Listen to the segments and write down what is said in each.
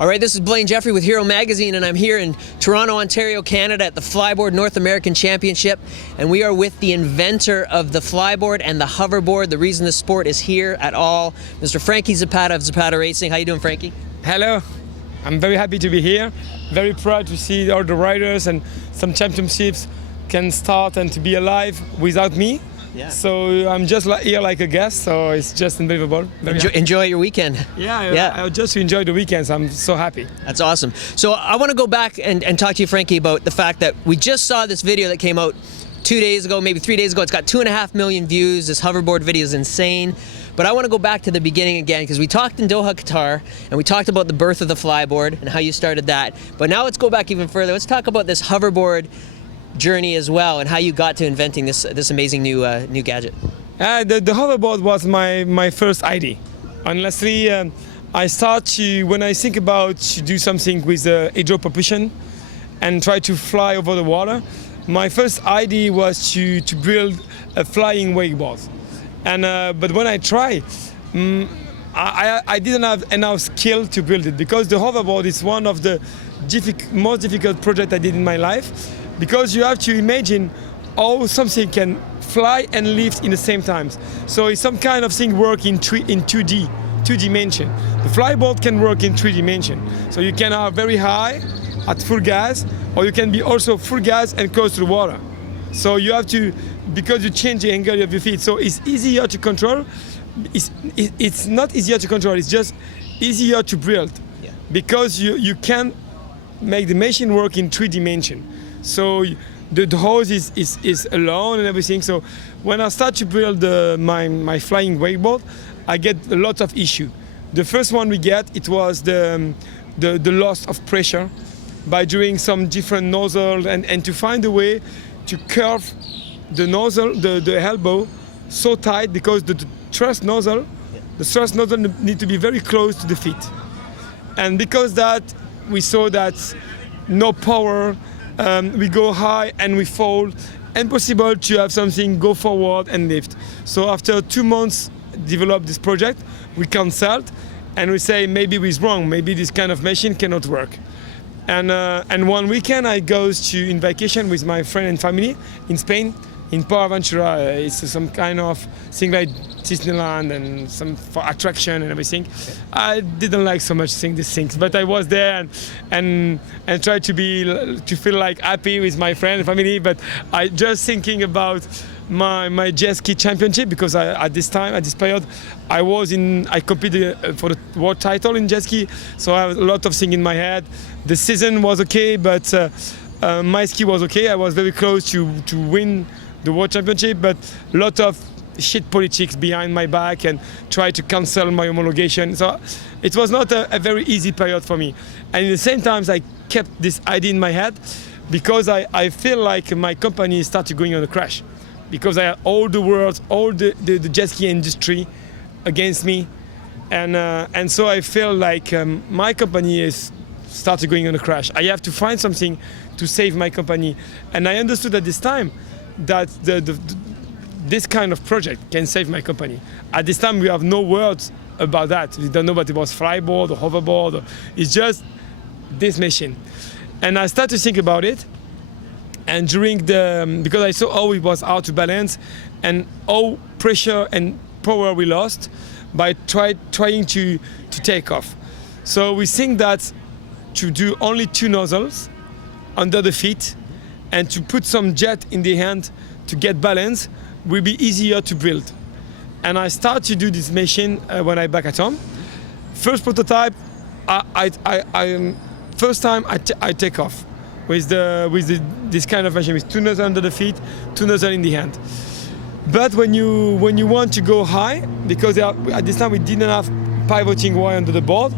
All right, this is Blaine Jeffrey with Hero Magazine, and I'm here in Toronto, Ontario, Canada at the Flyboard North American Championship, and we are with the inventor of the Flyboard and the Hoverboard, the reason the sport is here at all, Mr. Franky Zapata of Zapata Racing. How you doing, Franky? Hello. I'm very happy to be here. Very proud to see all the riders and some championships can start and to be alive without me. Yeah. So I'm just here like a guest, so it's just unbelievable. Enjoy your weekend. Yeah, I just enjoy the weekends. I'm so happy. That's awesome. So I want to go back and talk to you, Franky, about the fact that we just saw this video that came out 2 days ago, maybe 3 days ago. It's got 2.5 million views. This hoverboard video is insane. But I want to go back to the beginning again, because we talked in Doha, Qatar, and we talked about the birth of the Flyboard and how you started that. But now let's go back even further. Let's talk about this hoverboard journey as well, and how you got to inventing this amazing new gadget. The hoverboard was my first idea. Honestly, I start to, when I think about to do something with hydro propulsion and try to fly over the water, my first idea was to build a flying wakeboard. And but when I try, I didn't have enough skill to build it, because the hoverboard is one of the most difficult projects I did in my life. Because you have to imagine how something can fly and lift in the same time. So it's some kind of thing work in 2D, 2 dimension. The flyboard can work in 3 dimension. So you can have very high at full gas, or you can be also full gas and close to the water. So you have to, because you change the angle of your feet. So it's easier to control. It's not easier to control, it's just easier to build. Yeah. Because you can make the machine work in 3 dimension. So the hose is alone and everything. So when I start to build my flying wakeboard, I get a lot of issue. The first one we get, it was the loss of pressure by doing some different nozzle and to find a way to curve the nozzle, the elbow so tight, because the thrust nozzle need to be very close to the feet. And because that, we saw that no power, we go high and we fall, impossible to have something go forward and lift. So after 2 months develop this project, we cancelled and we say maybe we're wrong, maybe this kind of machine cannot work. And one weekend I goes in vacation with my friend and family in Spain, in Port Aventura. It's some kind of thing like Disneyland and some for attraction and everything. I didn't like so much these things, but I was there and tried to feel like happy with my friend and family. But I just thinking about my jet ski championship, because at this period, I competed for the world title in jet ski. So I have a lot of things in my head. The season was okay, but my ski was okay. I was very close to win the world championship, but a lot of shit politics behind my back and try to cancel my homologation. So it was not a very easy period for me. And at the same time, I kept this idea in my head, because I feel like my company started going on a crash, because I had all the world, all the jet ski industry against me. And so I feel like my company is started going on a crash. I have to find something to save my company. And I understood at this time that this kind of project can save my company. At this time, we have no words about that. We don't know what it was, Flyboard or Hoverboard. It's just this machine. And I started to think about it. And because I saw how it was hard to balance and how pressure and power we lost by trying to take off. So we think that to do only 2 nozzles under the feet and to put some jet in the hand to get balance will be easier to build. And I start to do this machine when I back at home. First prototype, first time I take off with this kind of machine with 2 nozzles under the feet, 2 nozzles in the hand. But when you want to go high, because at this time we didn't have pivoting wire under the board,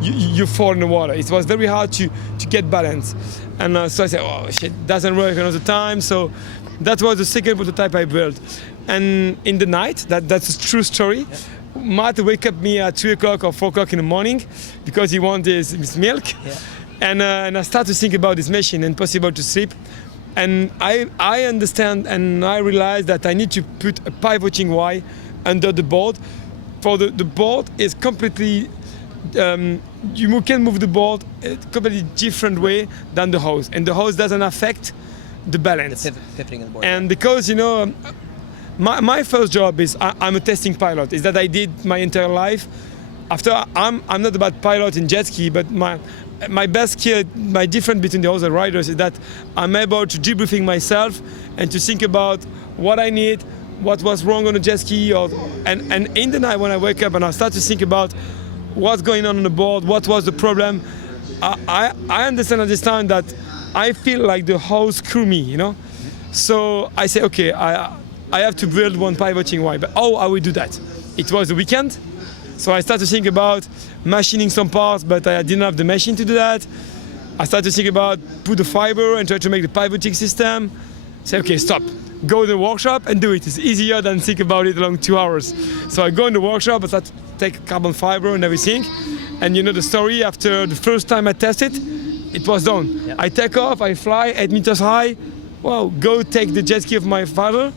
you fall in the water. It was very hard to get balance. And so I said, oh shit, doesn't work another time. So that was the second prototype I built. And in the night, that's a true story. Yeah. Matt wake up me at 3 o'clock or 4 o'clock in the morning because he wanted his milk. Yeah. And I start to think about this machine and possible to sleep. And I understand and I realize that I need to put a pivoting wire under the board. For the board is completely you can move the board a completely different way than the hose, and the hose doesn't affect the balance. The pivoting of the board. And because, you know, my first job is I'm a testing pilot. Is that I did my entire life. After I'm not a bad pilot in jet ski, but my best skill, my difference between the other riders is that I'm able to debriefing myself and to think about what I need, what was wrong on the jet ski, and in the night when I wake up and I start to think about what's going on the board, what was the problem, I understand at this time that I feel like the hose screw me, you know. So I say, okay, I have to build one pivoting wire, but how I will do that? It was the weekend. So I started to think about machining some parts, but I didn't have the machine to do that. I started to think about put the fiber and try to make the pivoting system. Say, okay, stop. Go to the workshop and do it. It's easier than think about it along 2 hours. So I go in the workshop, I start to take carbon fiber and everything. And you know the story, after the first time I tested, it was done. Yep. I take off, I fly 8 meters high. Well, go take the jet ski of my father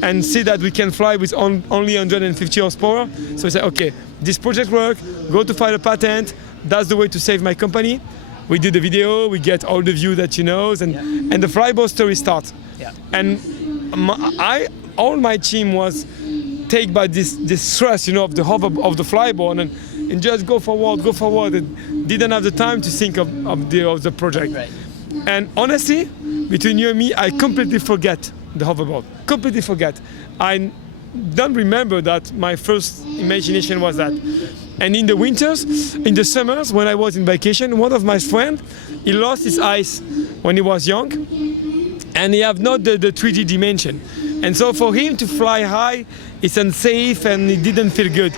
and see that we can fly with only 150 horsepower. So I said, okay, this project work, go to file a patent. That's the way to save my company. We do the video, we get all the view that you know, and the Flyboard story starts. Yeah. And all my team was taken by this thrust, you know, of the Flyboard and just go forward. And didn't have the time to think of the project. Right. And honestly, between you and me, I completely forget the hoverboard. Completely forget. I don't remember that my first imagination was that. And in the winters, in the summers, when I was in vacation, one of my friends, he lost his eyes when he was young, and he have not the 3D dimension. And so for him to fly high, it's unsafe and he didn't feel good.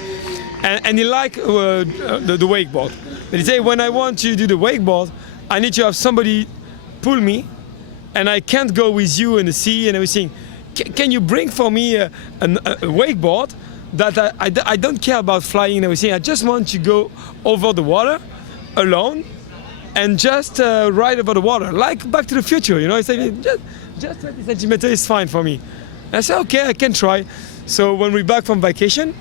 And he liked the wakeboard. But he said, when I want to do the wakeboard, I need to have somebody pull me, and I can't go with you in the sea and everything. Can you bring for me a wakeboard that I don't care about flying and everything. I just want to go over the water alone and just ride over the water, like Back to the Future, you know. I said, just 20 centimeters is fine for me. And I said, okay, I can try. So when we're back from vacation,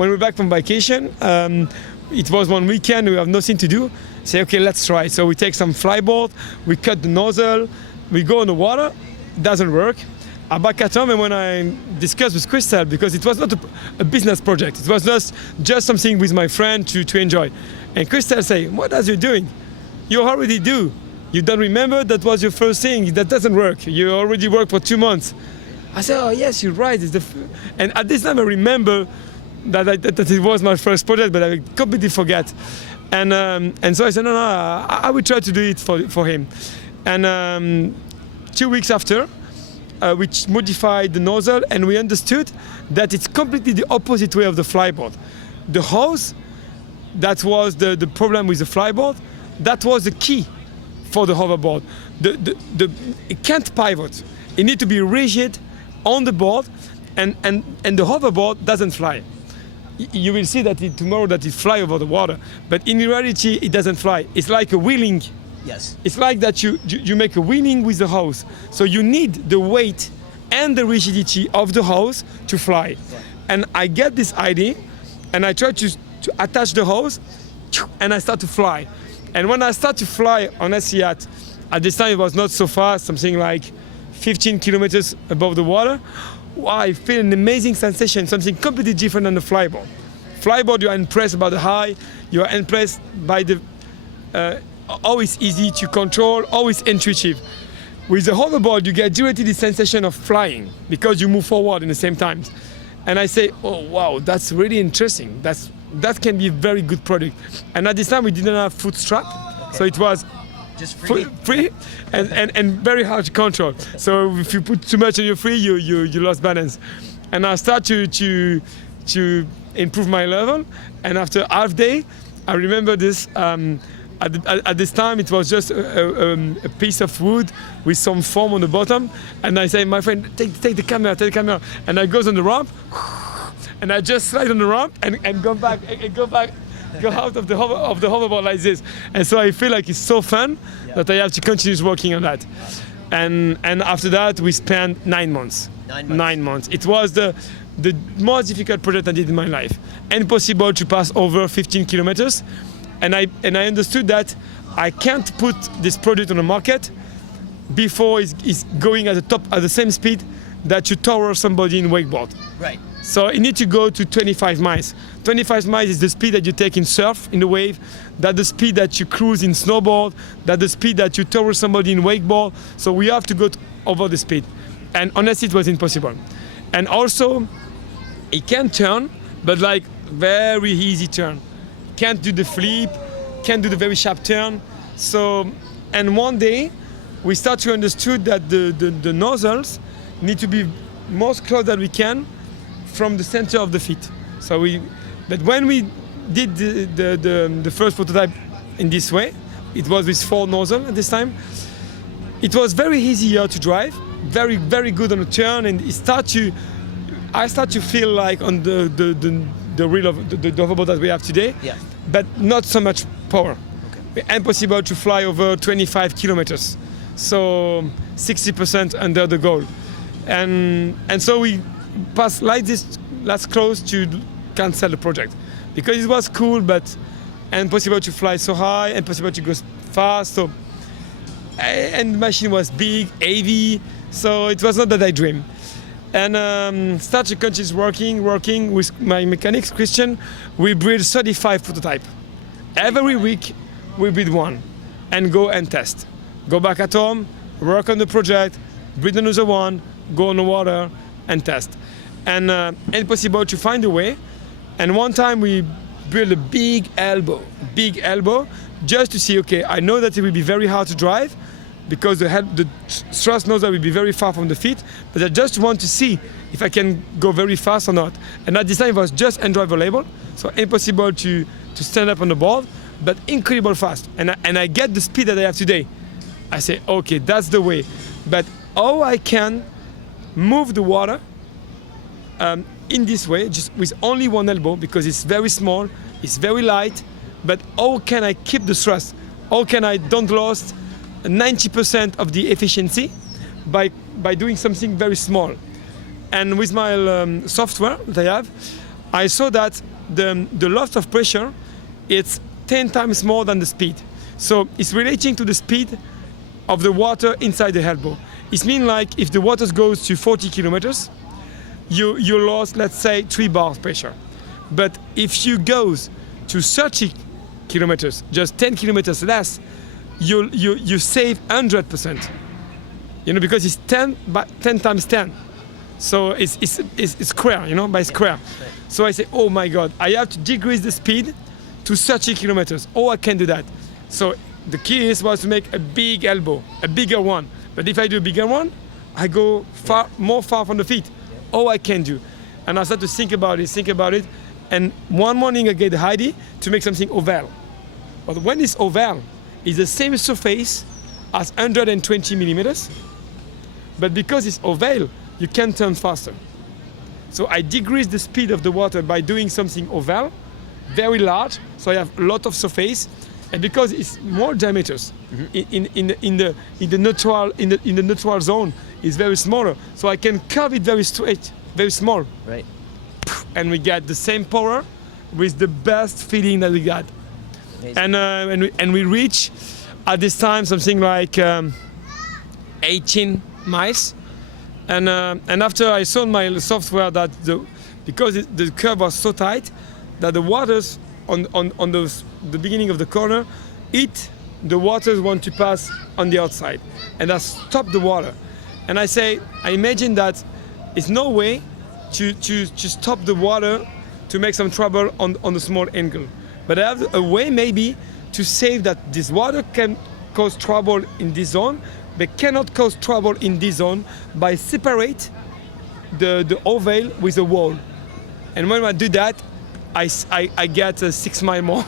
it was one weekend, we have nothing to do. Say, okay, let's try. So we take some Flyboard, we cut the nozzle, we go in the water, it doesn't work. I'm back at home, and when I discussed with Crystal, because it was not a business project, it was just something with my friend to enjoy. And Crystal say, what are you doing? You already do. You don't remember that was your first thing, that doesn't work. You already worked for 2 months. I said, oh yes, you're right. And at this time I remember that it was my first project, but I completely forget. And so I said, no, I will try to do it for him. And 2 weeks after, we modified the nozzle, and we understood that it's completely the opposite way of the Flyboard. The hose, that was the problem with the Flyboard, that was the key for the hoverboard. It can't pivot. It needs to be rigid on the board, and the hoverboard doesn't fly. You will see that tomorrow that it fly over the water, but in reality it doesn't fly. It's like a wheeling. Yes. It's like that you make a wheeling with the hose. So you need the weight and the rigidity of the hose to fly. Yeah. And I get this idea, and I try to attach the hose, and I start to fly. And when I start to fly on a Seat, at this time it was not so fast, something like 15 kilometers above the water. Wow, I feel an amazing sensation, something completely different than the Flyboard. Flyboard, you are impressed by the high, you are impressed by the always easy to control, always intuitive. With the hoverboard, you get directly the sensation of flying because you move forward in the same time. And I say, oh wow, that's really interesting. That can be a very good product. And at this time, we didn't have foot strap, okay. So it was just free and very hard to control. So if you put too much on your free, you lost balance. And I start to improve my level. And after half day, I remember this. At this time, it was just a piece of wood with some foam on the bottom. And I say, my friend, take the camera, take the camera. And I goes on the ramp, and I just slide on the ramp and go back, go out of the hoverboard like this. And so I feel like it's so fun that I have to continue working on that. And after that, we spent 9 months. 9 months. It was the most difficult project I did in my life. Impossible to pass over 15 kilometers. And I understood that I can't put this product on the market before it's going at the same speed that you tower somebody in wakeboard. Right. So you need to go to 25 miles. 25 miles is the speed that you take in surf, in the wave, that's the speed that you cruise in snowboard, that's the speed that you tower somebody in wakeboard. So we have to go over the speed. And honestly, it was impossible. And also, it can turn, but like very easy turn. Can't do the flip, can't do the very sharp turn. So, and one day, we start to understood that the nozzles need to be most close that we can from the center of the feet. But when we did the first prototype in this way, it was with 4 nozzles at this time. It was very easier to drive, very, very good on the turn, and I start to feel like on the reel of the hoverboard that we have today, Yeah. but not so much power. Okay. Impossible to fly over 25 kilometers, so 60% under the goal, and so we passed like this last close to cancel the project because it was cool, but impossible to fly so high, impossible to go fast. So, and the machine was big, heavy, so it was not that I dream. And start to continue working with my mechanics, Christian. We build 35 prototype. Every week we build one and go and test. Go back at home, work on the project, build another one, go on the water and test. And impossible to find a way. And one time we built a big elbow, just to see, okay, I know that it will be very hard to drive because the thrust nozzle will be very far from the feet, but I just want to see if I can go very fast or not. And at this time it was just Android label, so impossible to stand up on the board, but incredible fast. And I get the speed that I have today. I say, okay, that's the way. But how I can move the water in this way, just with only one elbow, because it's very small, it's very light, but how can I keep the thrust? How can I don't lose 90% of the efficiency by doing something very small? And with my software that I have, I saw that the loss of pressure, it's 10 times more than the speed. So it's relating to the speed of the water inside the elbow. It means like if the water goes to 40 kilometers, you lost, let's say, 3 bars pressure. But if you goes to 30 kilometers, just 10 kilometers less, you save 100%. You know, because it's 10 times 10. So it's square, you know, by square. Right. So I say, oh my God, I have to decrease the speed to 30 kilometers. Oh, I can do that. So the key was to make a big elbow, a bigger one. But if I do a bigger one, I go more far from the feet. Oh, I can do. And I started to think about it. And one morning I get the idea to make something oval. But when it's oval, it's the same surface as 120 millimeters. But because it's oval, you can turn faster. So I decrease the speed of the water by doing something oval, very large. So I have a lot of surface, and because it's more diameters in the neutral zone, it's very smaller. So I can curve it very straight, very small. Right. And we get the same power with the best feeling that we got. And we reach at this time something like 18 miles. And after I saw my software that because the curve was so tight that the waters on the beginning of the corner the waters want to pass on the outside, and that stopped the water. And I imagine that it's no way to stop the water to make some trouble on the small angle. But I have a way maybe to save that this water can cause trouble in this zone, but cannot cause trouble in this zone by separate the oval with the wall. And when I do that, I get 6 miles more.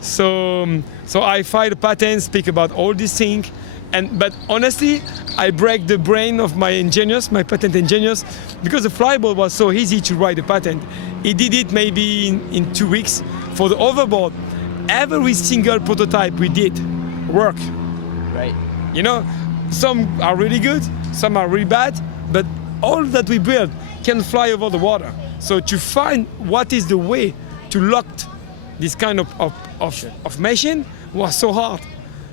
So I filed a patent, speak about all these things. But honestly, I break the brain of my engineers, my patent engineers, because the Flyboard was so easy to write a patent. He did it maybe in 2 weeks. For the Hoverboard, every single prototype we did work. Right. You know, some are really good, some are really bad, but all that we build can fly over the water. So to find what is the way to lock this kind of of machine was so hard.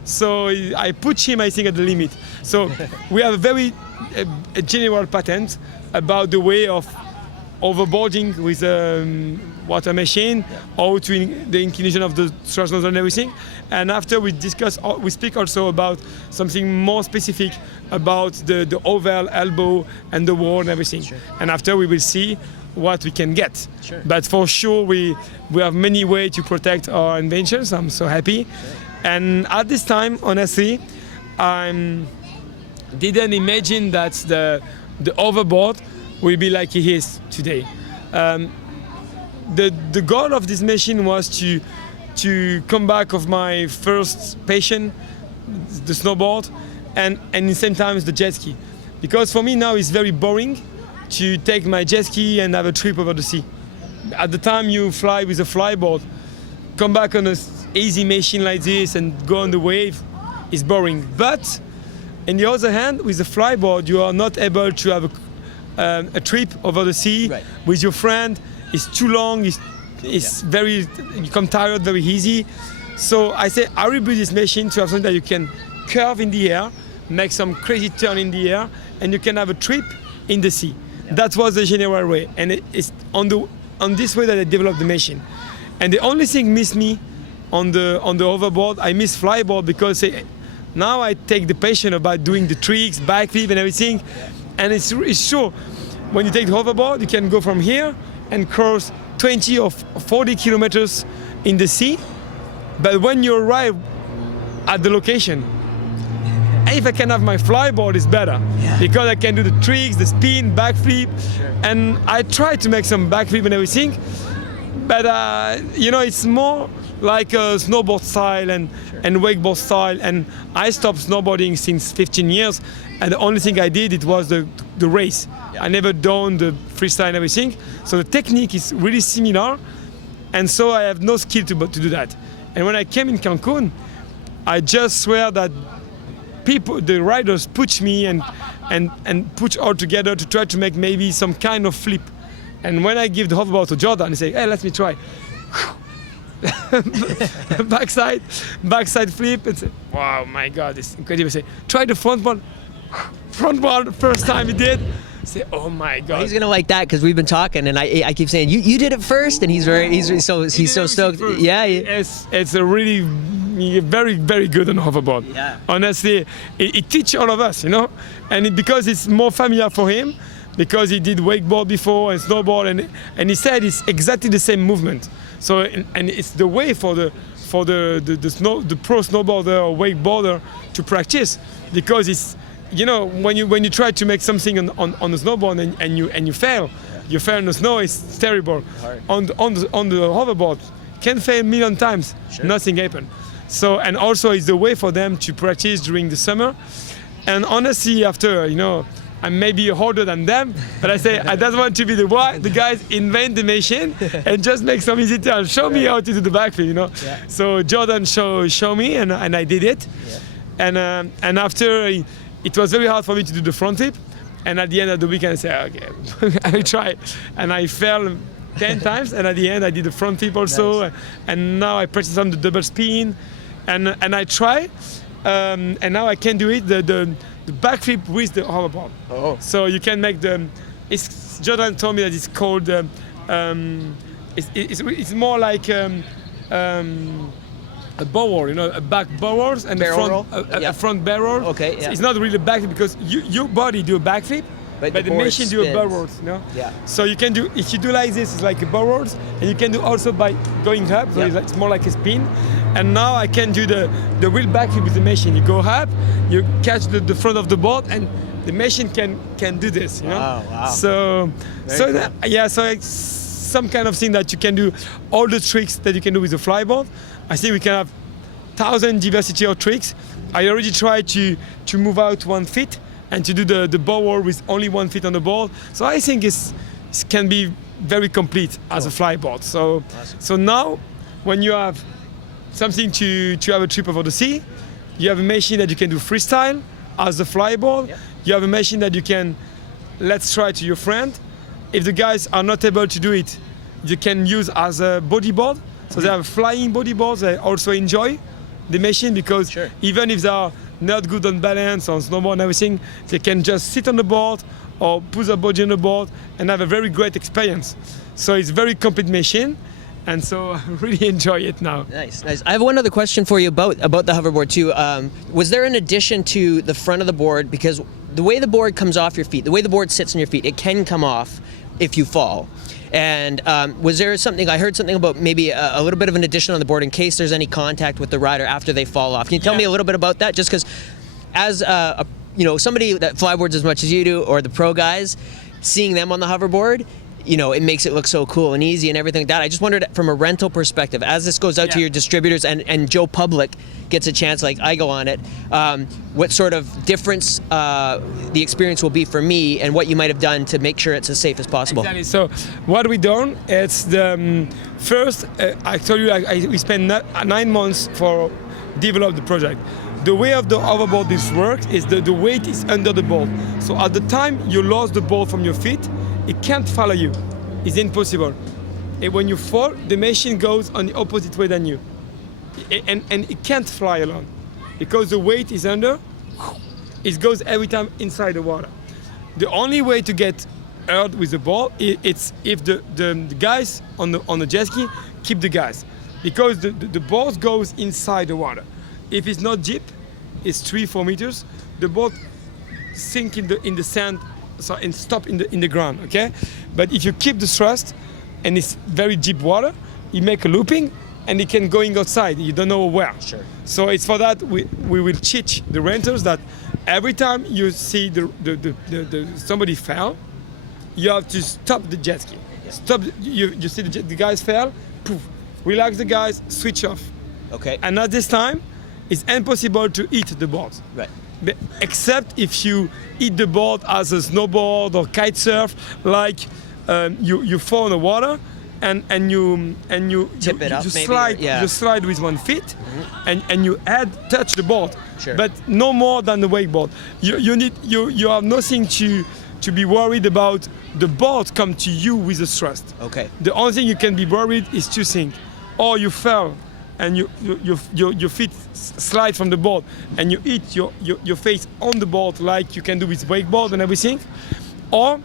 So I put him, I think, at the limit. So we have a very general patent about the way of overboarding with water machine, or the inclination of the thrust nozzle and everything. And after we speak also about something more specific about the oval, elbow, and the wall and everything. Sure. And after we will see what we can get. Sure. But for sure, we have many ways to protect our inventions. I'm so happy. Sure. And at this time, honestly, I didn't imagine that the hoverboard will be like it is today. The goal of this machine was to come back of my first passion, the snowboard, and in the same time the jet ski. Because for me now it's very boring to take my jet ski and have a trip over the sea. At the time you fly with a flyboard, come back on an easy machine like this and go on the wave is boring. But on the other hand, with a flyboard you are not able to have a trip over the sea with your friend. It's too long, it's very, you become tired very easy. So I say I rebuild this machine to have something that you can curve in the air, make some crazy turn in the air, and you can have a trip in the sea. Yeah. That was the general way, and it's on this way that I developed the machine. And the only thing missed me on the hoverboard, I miss Flyboard, because now I take the passion about doing the tricks, backflip and everything. Yeah. And it's sure, when you take the hoverboard, you can go from here and cross 20 or 40 kilometers in the sea. But when you arrive at the location, if I can have my flyboard, it's better. Yeah. Because I can do the tricks, the spin, backflip. Sure. And I try to make some backflip and everything. But it's more like a snowboard style and wakeboard style. And I stopped snowboarding since 15 years. And the only thing I did, it was the race. Yeah. I never done the freestyle and everything. So the technique is really similar. And so I have no skill to do that. And when I came in Cancun, I just swear that the riders push me and push all together to try to make maybe some kind of flip. And when I give the hoverboard to Jordan, he say, hey, let me try. backside flip, and say, wow, my God, it's incredible. I say, try the front one. Front one, first time he did. I say, oh my God. Well, he's gonna like that because we've been talking, and I keep saying you did it first, and he's so stoked. Yeah, it's a really very, very good on hoverboard. Yeah. Honestly, it teaches all of us, and because it's more familiar for him, because he did wakeboard before and snowboard, and he said it's exactly the same movement. So and it's the way for the pro snowboarder or wakeboarder to practice, because it's when you try to make something on the snowboard and you fail, you fail in the snow, it's terrible. On the hoverboard, can fail a million times, sure. Nothing happen. So, and also it's the way for them to practice during the summer. And honestly, after, I'm maybe harder than them, but I say I don't want to be the guys invent the machine and just make some easy turn. Show me how to do the backflip, Yeah. So Jordan show me, and I did it. Yeah. And after, it was very hard for me to do the front flip. And at the end of the weekend, I said, okay, I will try. And I fell 10 times, and at the end I did the front flip also. Nice. And now I practice on the double spin, and I try, and now I can do it, the backflip with the hoverboard. Oh. So you can make Jordan told me that it's called, it's more like a bower, a back bower and a front barrel. Okay, yeah. It's not really a backflip because your body do a backflip, but the machine do a board, Yeah. So you can do, if you do like this, it's like a board, and you can do also by going up, so it's more like a spin. And now I can do the wheel backflip with the machine. You go up, you catch the front of the board, and the machine can do this, Wow. So it's some kind of thing that you can do, all the tricks that you can do with the flyboard. I think we can have 1,000 diversity of tricks. I already tried to move out 1 foot and to do the bower with only 1 foot on the board. So I think it can be very complete as a flyboard. So awesome. So now, when you have something to have a trip over the sea, you have a machine that you can do freestyle as a flyboard. Yep. You have a machine that you can, let's try to your friend. If the guys are not able to do it, you can use as a bodyboard. So they have flying bodyboards. I also enjoy the machine because Sure. even if they are not good on balance, on snowboard and everything, they can just sit on the board or put their body on the board and have a very great experience. So it's a very complete machine, and so I really enjoy it now. Nice, nice. I have one other question for you about the hoverboard too. Was there an addition to the front of the board? Because the way the board comes off your feet, the way the board sits on your feet, it can come off if you fall. And was there something, I heard something about maybe a little bit of an addition on the board in case there's any contact with the rider after they fall off. Can you tell me a little bit about that? Just because as somebody that flyboards as much as you do, or the pro guys, seeing them on the hoverboard, it makes it look so cool and easy and everything like that. I just wondered from a rental perspective, as this goes out to your distributors and Joe Public gets a chance, like I go on it, what sort of difference the experience will be for me and what you might have done to make sure it's as safe as possible. Exactly. So what we done, it's the first, I told you we spent 9 months for develop the project. The way of the hoverboard this works is the weight is under the board. So at the time you lost the board from your feet, it can't follow you. It's impossible. And when you fall, the machine goes on the opposite way than you. And it can't fly alone. Because the weight is under, it goes every time inside the water. The only way to get hurt with the ball, it's if the guys on the jet ski keep the gas. Because the ball goes inside the water. If it's not deep, it's 3-4 meters, the boat sink in the sand, and stop in the ground, okay? But if you keep the thrust and it's very deep water, you make a looping and it can going outside. You don't know where. Sure. So it's for that we will teach the renters that every time you see somebody fell, you have to stop the jet ski. Yeah. Stop. You see the guys fell, poof, relax the guys, switch off. Okay. And at this time, it's impossible to hit the board. Right. Except if you hit the board as a snowboard or kite surf, like you fall in the water and you tip it up, you maybe, slide yeah. you slide with 1 foot and your head touch the board. Sure. But no more than the wakeboard. You have nothing to be worried about. The board come to you with a thrust. Okay. The only thing you can be worried is 2 things. Or you fell and your feet slide from the board and you hit your face on the board like you can do with wakeboard and everything, or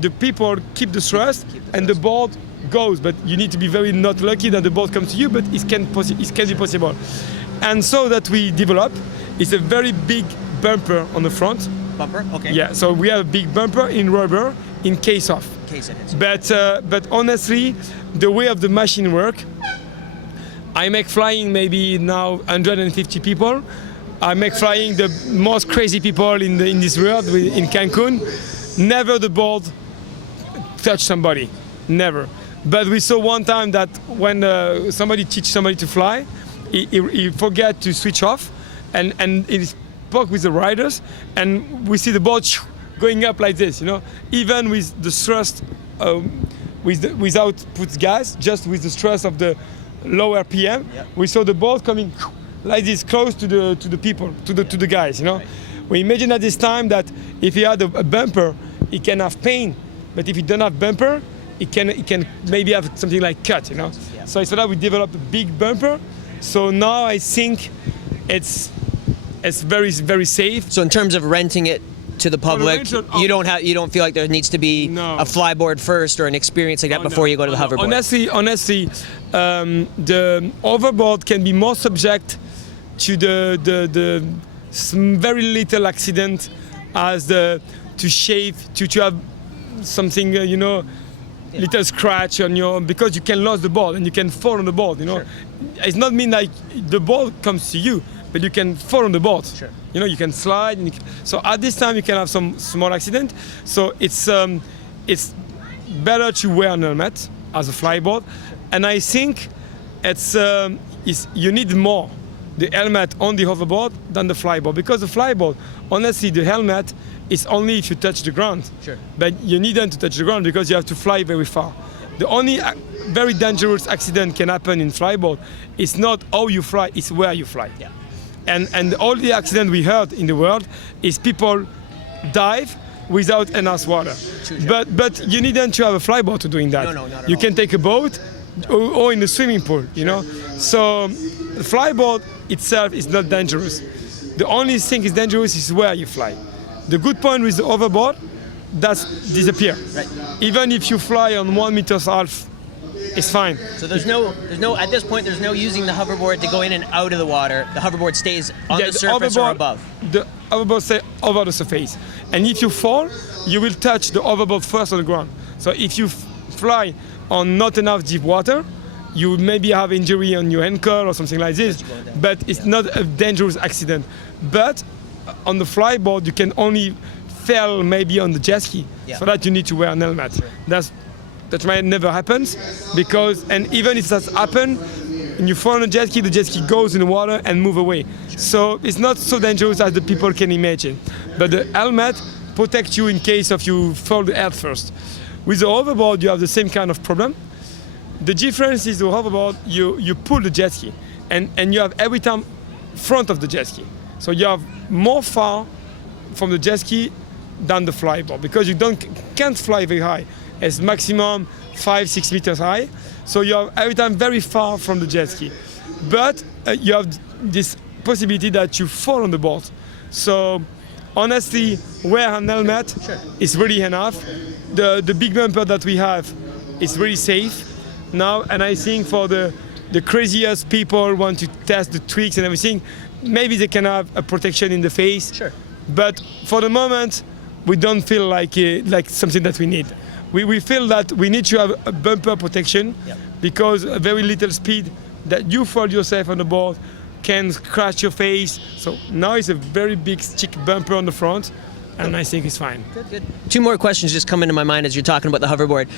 the people keep the thrust and the board goes, but you need to be very not lucky that the board comes to you, but it can be possible. And so that we develop is a very big bumper on the front. Bumper? Okay. Yeah, so we have a big bumper in rubber in case of. Case it is. But honestly, the way of the machine work, I make flying maybe now 150 people. I make flying the most crazy people in this world in Cancun. Never the board touch somebody, never. But we saw one time that when somebody teach somebody to fly, he forget to switch off, and he spoke with the riders, and we see the board going up like this, even with the thrust, without put gas, just with the thrust of the low RPM, we saw the board coming like this close to the people, to the guys, Right. We imagine at this time that if he had a bumper, he can have pain, but if he don't have bumper, he can maybe have something like cut, Yeah. So it's that we developed a big bumper. So now I think it's very, very safe. So in terms of renting it to the public, you don't feel like there needs to be a flyboard first or an experience like that before you go to the hoverboard. Honestly, the hoverboard can be more subject to the very little accident as to shave, to have something, little scratch on because you can lose the board and you can fall on the board, Sure. It's not mean like the board comes to you, but you can fall on the board. Sure. You can slide. So at this time you can have some small accident. So it's better to wear an helmet as a flyboard, and I think you need more the helmet on the hoverboard than the flyboard, because the flyboard, honestly, the helmet is only if you touch the ground. Sure. But you need them to touch the ground because you have to fly very far. The only very dangerous accident can happen in flyboard. It's not how you fly, it's where you fly. Yeah. And all the accidents we heard in the world is people dive without enough water. But you need them to have a flyboard to doing that. No, not at You all. can take a boat or in the swimming pool, you know. So the flyboard itself is not dangerous. The only thing is dangerous is where you fly. The good point with the hoverboard, that's disappear. Right. Even if you fly on 1.5 meters, it's fine. So there's no at this point there's no using the hoverboard to go in and out of the water. The hoverboard stays on the surface or above. The hoverboard stays over the surface, and if you fall, you will touch the hoverboard first on the ground. So if you fly on not enough deep water, you will maybe have injury on your ankle or something like this, but it's not a dangerous accident. But on the flyboard, you can only fail maybe on the jet ski. Yeah. For that, you need to wear an helmet. Sure. That might never happens, because, and even if that's happened, when you fall on a jet ski, the jet ski goes in the water and move away. Sure. So it's not so dangerous as the people can imagine. But the helmet protects you in case of you fall head first. With the hoverboard, you have the same kind of problem. The difference is the hoverboard, you pull the jet ski, and you have every time front of the jet ski. So you have more far from the jet ski than the flyboard, because you can't fly very high. It's maximum 5-6 meters high. So you are every time very far from the jet ski. But you have this possibility that you fall on the board. So honestly, wear an helmet is really enough. The big bumper that we have is really safe now, and I think for the craziest people want to test the tricks and everything, maybe they can have a protection in the face. Sure. But for the moment, we don't feel like something that we need. We feel that we need to have a bumper protection, because a very little speed that you fall yourself on the board can scratch your face. So now it's a very big thick bumper on the front, and I think it's fine. Good. Two more questions just come into my mind as you're talking about the hoverboard.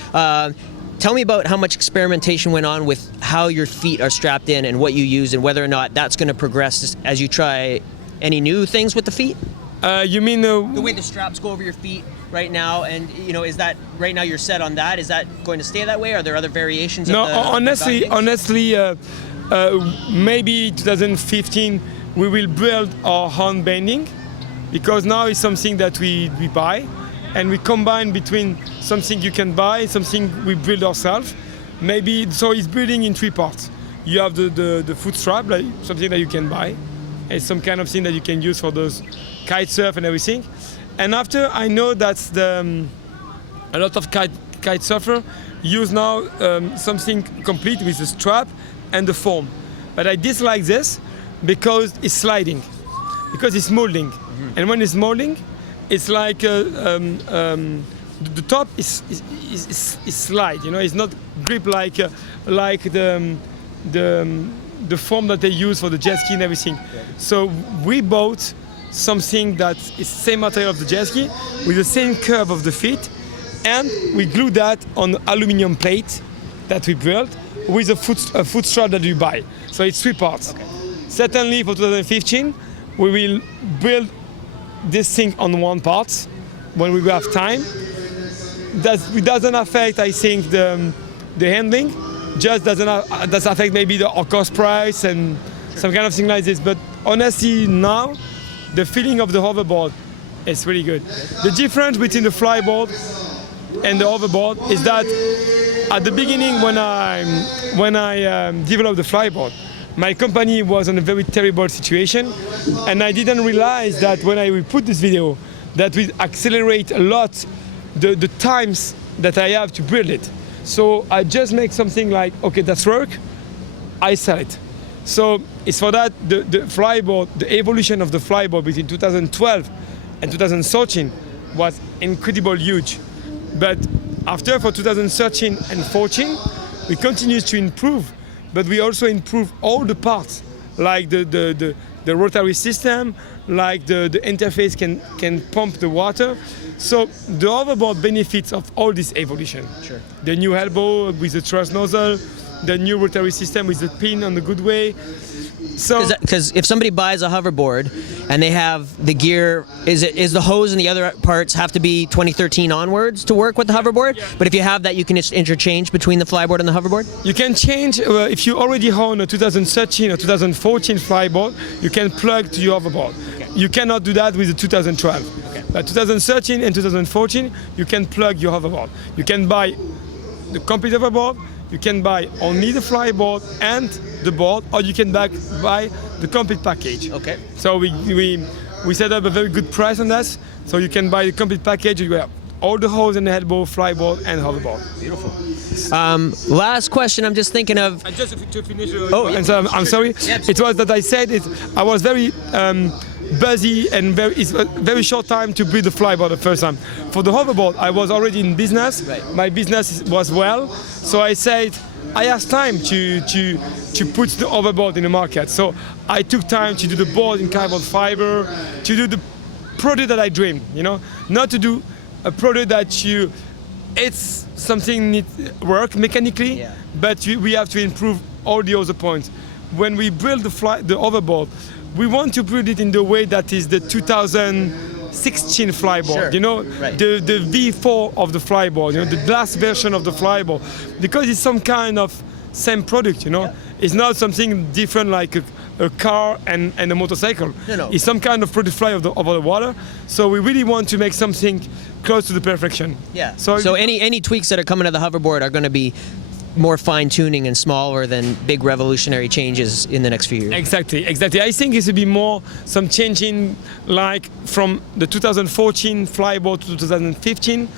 Tell me about how much experimentation went on with how your feet are strapped in and what you use, and whether or not that's going to progress as you try any new things with the feet? You mean the way the straps go over your feet right now, and is that right now you're set on that? Is that going to stay that way? Are there other variations? No, honestly, maybe 2015 we will build our own bending, because now it's something that we buy, and we combine between something you can buy, something we build ourselves. Maybe so it's building in 3 parts. You have the foot strap, like something that you can buy. It's some kind of thing that you can use for those kite surf and everything. And after, I know that a lot of kite surfer use now something complete with the strap and the foam. But I dislike this because it's sliding, because it's molding. Mm-hmm. And when it's molding, it's like the top is slide. It's not grip like the foam that they use for the jet ski and everything. So we bought something that is same material of the jet ski with the same curve of the feet, and we glue that on the aluminum plate that we built with a foot strap that you buy. So it's 3 parts. Okay. Certainly for 2015, we will build this thing on 1 part when we will have time. It doesn't affect, I think, the handling. Just doesn't affect maybe our cost price and some kind of thing like this. But honestly, now the feeling of the hoverboard is really good. The difference between the flyboard and the hoverboard is that at the beginning, when I developed the flyboard, my company was in a very terrible situation, and I didn't realize that when I put this video, that we accelerate a lot the times that I have to build it. So I just make something like, okay, that's work, I sell it. So it's for that the flyboard, the evolution of the flyboard between 2012 and 2013 was incredible huge. But after, for 2013 and 14, we continue to improve, but we also improve all the parts, like the rotary system, like the interface can pump the water. So the hoverboard benefits of all this evolution. Sure. The new elbow with the thrust nozzle, the new rotary system with the pin on the good way. So, because if somebody buys a hoverboard and they have the gear, is the hose and the other parts have to be 2013 onwards to work with the hoverboard? Yeah. But if you have that, you can just interchange between the flyboard and the hoverboard? You can change, if you already own a 2013 or 2014 flyboard, you can plug to your hoverboard. Okay. You cannot do that with the 2012. Okay. But 2013 and 2014, you can plug your hoverboard. You can buy the complete hoverboard, you can buy only the flyboard and the board, or you can buy the complete package. Okay. So we set up a very good price on that. So you can buy the complete package. You have all the hose and the headboard, flyboard, and hoverboard. Beautiful. Last question. I'm just thinking of. And just to finish. Yeah. So I'm sorry. Yeah, it was that I said it. I was very busy and it's a very short time to build the flyboard the first time. For the hoverboard, I was already in business. Right. My business was well, so I said I asked time to put the hoverboard in the market. So I took time to do the board in carbon fiber, to do the product that I dreamed. Not to do a product that it's something need work mechanically, Yeah. but we have to improve all the other points. When we build the hoverboard, we want to build it in the way that is the 2016 Flyboard. Sure. Right. The V4 of the Flyboard. The last version of the Flyboard, because it's some kind of same product. Yeah. It's not something different like a car and a motorcycle. No. It's some kind of product fly over the water. So we really want to make something close to the perfection. Yeah. So any tweaks that are coming to the hoverboard are going to be more fine tuning and smaller than big revolutionary changes in the next few years. Exactly. I think it will be more some changing, like from the 2014 Flyboard to 2015,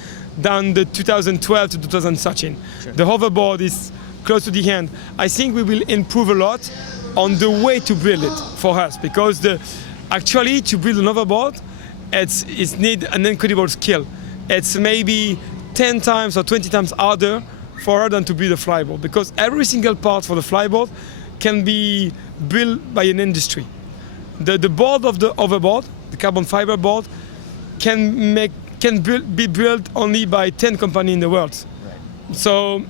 down the 2012 to 2013. Sure. The hoverboard is close to the end. I think we will improve a lot on the way to build it for us, because actually to build an hoverboard, it need an incredible skill. It's maybe 10 times or 20 times harder for her than to build a flyboard, because every single part for the flyboard can be built by an industry. The board of the hoverboard, the carbon fiber board, can be built only by 10 companies in the world. Right. So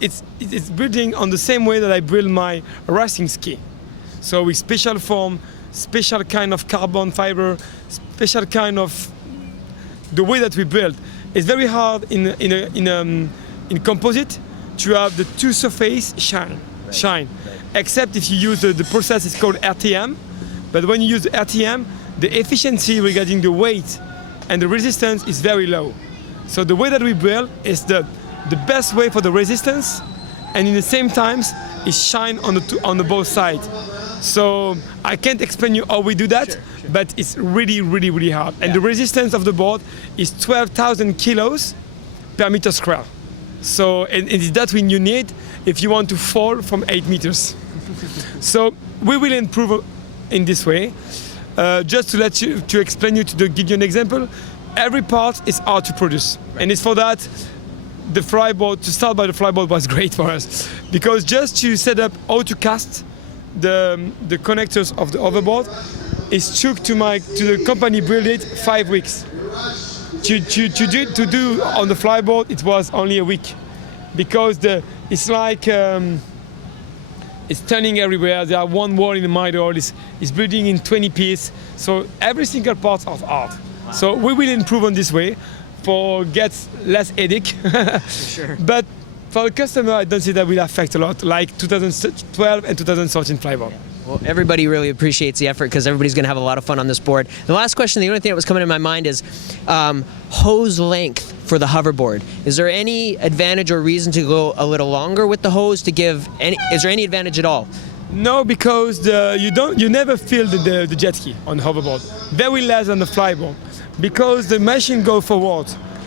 it's building on the same way that I build my racing ski. So with special form, special kind of carbon fiber, special kind of the way that we build. It's very hard in composite to have the two surface shine. Right. Except if you use the process is called RTM. But when you use RTM, the efficiency regarding the weight and the resistance is very low. So the way that we build is the best way for the resistance, and in the same time is shine on the both sides. So I can't explain you how we do that, Sure. but it's really, really, really hard. And the resistance of the board is 12,000 kilos per meter square. So and it's that when you need if you want to fall from 8 meters. So we will improve in this way. Just to explain you, give you an example, every part is hard to produce. Right. And it's for that the flyboard, to start by the flyboard was great for us. Because just to set up how to cast the connectors of the hoverboard, it took to the company build it 5 weeks. To do on the flyboard, it was only a week, because it's like it's turning everywhere. There are one wall in the middle. It's building in 20 pieces. So every single part of art. Wow. So we will improve on this way for get less headache. Sure. But for the customer, I don't see that will affect a lot, like 2012 and 2013 Flyboard. Yeah. Well, everybody really appreciates the effort, because everybody's going to have a lot of fun on this board. The last question, the only thing that was coming in my mind is hose length for the hoverboard. Is there any advantage or reason to go a little longer with the hose to give any? Is there any advantage at all? No, because you never feel the jet ski on the hoverboard. Very less on the flyboard, because the machine go forward.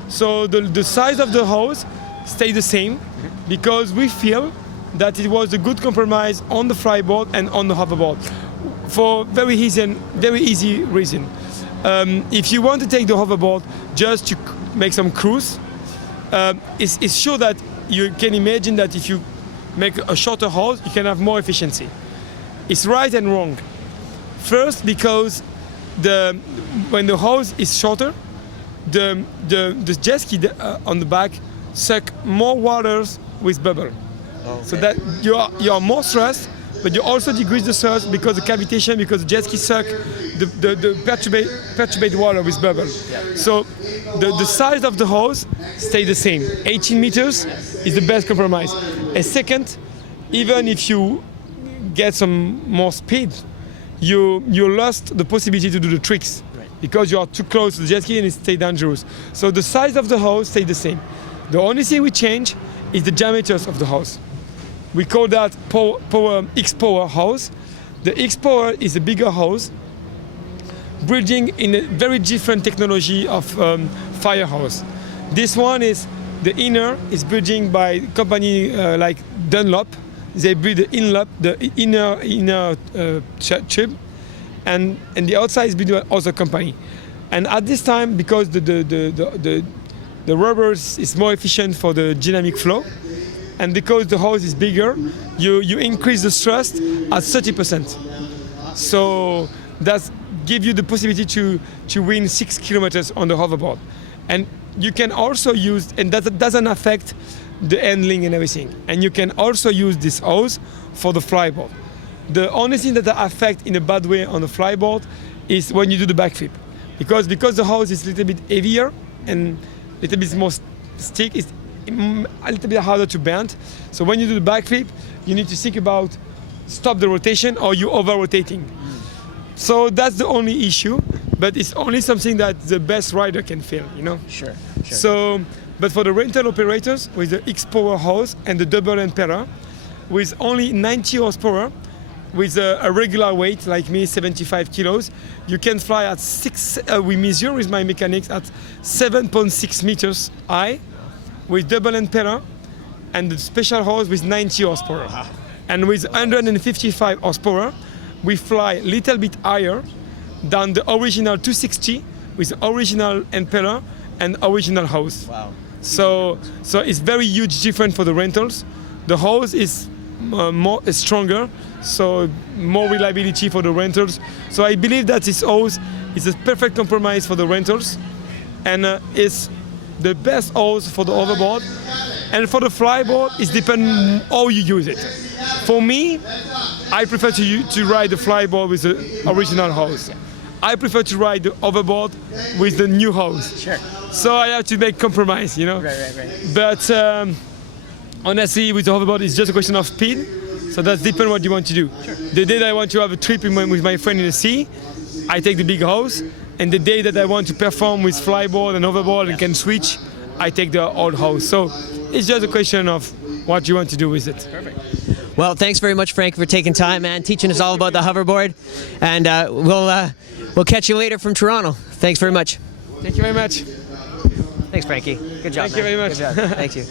So the size of the hose stay the same, because we feel that it was a good compromise on the flyboard and on the hoverboard for very easy reason. If you want to take the hoverboard just to make some cruise, it's sure that you can imagine that if you make a shorter hose, you can have more efficiency. It's right and wrong. First, because when the hose is shorter, the jet ski on the back suck more waters with bubble. Okay. So that you are more stressed, but you also decrease the stress because the cavitation, because the jet ski suck the perturbate water with bubble. Yeah. So the size of the hose stay the same. 18 meters is the best compromise. And second, even if you get some more speed, you lost the possibility to do the tricks. Right. Because you are too close to the jet ski and it stays dangerous. So the size of the hose stay the same. The only thing we change is the diameters of the hose. We call that X-Power hose. The X-Power is a bigger hose, bridging in a very different technology of fire hose. This one is, the inner is bridging by company like Dunlop. They build the inner tube, and the outside is built by other company. And at this time, because the rubber is more efficient for the dynamic flow, and because the hose is bigger, you increase the thrust at 30%. So that gives you the possibility to win 6 kilometers on the hoverboard. And you can also use, and that doesn't affect the handling and everything. And you can also use this hose for the flyboard. The only thing that affects in a bad way on the flyboard is when you do the backflip. Because the hose is a little bit heavier and a little bit more stick, it's a little bit harder to bend. So when you do the backflip, you need to think about stop the rotation or you over-rotating. So that's the only issue, but it's only something that the best rider can feel, you know? Sure. So, but for the rental operators, with the X-Power hose and the double impeller, with only 90 horsepower, with a regular weight like me, 75 kilos, you can fly at we measure with my mechanics at 7.6 meters high, with double impeller, and the special hose with 90 horsepower. Wow. And with 155 horsepower, we fly a little bit higher than the original 260 with the original impeller and original hose. Wow. So it's very huge difference for the rentals. The hose is stronger, so more reliability for the rentals. So I believe that this hose is a perfect compromise for the rentals, and it's the best hose for the hoverboard. And for the flyboard, it depends how you use it. For me, I prefer to ride the flyboard with the original hose. I prefer to ride the hoverboard with the new hose. Sure. So I have to make compromise, you know. Right. But honestly, with the hoverboard, it's just a question of speed. So that depends what you want to do. Sure. The day that I want to have a trip with my friend in the sea, I take the big hose. And the day that I want to perform with flyboard and hoverboard and can switch, I take the old hose. So it's just a question of what you want to do with it. Perfect. Well, thanks very much, Frank, for taking time, man, teaching us all about the hoverboard. And we'll catch you later from Toronto. Thanks very much. Thank you very much. Thanks, Frankie. Good job, Thank you very much. Good job. Thank you.